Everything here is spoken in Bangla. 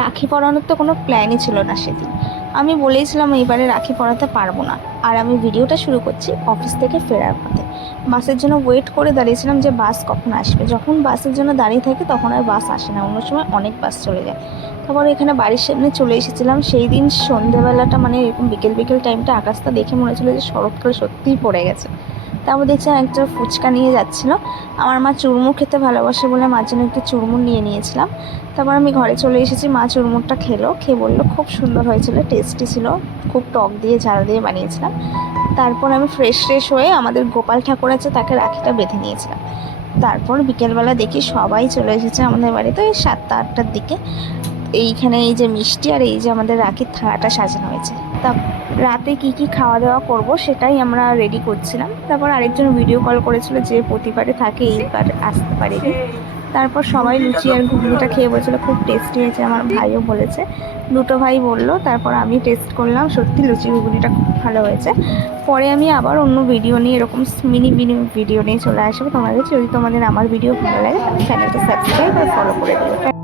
রাখি পরানোর তো কোনো প্ল্যানই ছিল না সেদিন। আমি বলেইছিলাম এইবারে রাখি পরাতে পারবো না। আর আমি ভিডিওটা শুরু করছি অফিস থেকে ফেরার পথে। বাসের জন্য ওয়েট করে দাঁড়িয়েছিলাম যে বাস কখন আসবে। যখন বাসের জন্য দাঁড়িয়ে থাকি তখন আর বাস আসে না, অন্য সময় অনেক বাস চলে যায়। তারপরে এখানে বাড়ির সামনে চলে এসেছিলাম। সেই দিন সন্ধ্যেবেলাটা মানে এরকম বিকেল বিকেল টাইমটা আকাশটা দেখে মনে হচ্ছিলো যে শরৎকাল সত্যিই পড়ে গেছে। তারপর দেখছিলাম একটা ফুচকা নিয়ে যাচ্ছিলো। আমার মা চুরমুর খেতে ভালোবাসে বলে মার জন্য একটু চুরমুর নিয়ে নিয়েছিলাম। তারপর আমি ঘরে চলে এসেছি, মা চুরমুরটা খেয়ে বললো খুব সুন্দর হয়েছিল, টেস্টি ছিল, খুব টক দিয়ে ঝাল দিয়ে বানিয়েছিলাম। তারপর আমি ফ্রেশ হয়ে আমাদের গোপাল ঠাকুর আছে তাকে রাখিটা বেঁধে নিয়েছিলাম। তারপর বিকেলবেলা দেখি সবাই চলে এসেছে আমাদের বাড়িতে ওই 7টা-8টার দিকে। এইখানে এই যে মিষ্টি আর এই যে আমাদের রাখির থালাটা সাজানো হয়েছে। তা রাতে কি খাওয়া দাওয়া করব সেটাই আমরা রেডি করছিলাম। তারপর আরেকজন ভিডিও কল করেছিল যে প্রতিবারে থাকে, এইবার আসতে পারেনি। তারপর সবাই লুচি আর ঘুগনিটা খেয়ে বলছিল খুব টেস্টি হয়েছে, আমার ভাইও বলেছে, দুটো ভাই বললো। তারপর আমি টেস্ট করলাম, সত্যি লুচি ঘুগনিটা খুব ভালো হয়েছে। পরে আমি আবার অন্য ভিডিও নিয়ে এরকম মিনি ভিডিও নিয়ে চলে আসবো তোমাদের কাছে। যদি তোমাদের আমার ভিডিও ভালো লাগে তাহলে চ্যানেলটা সাবস্ক্রাইব আর ফলো করে দিও।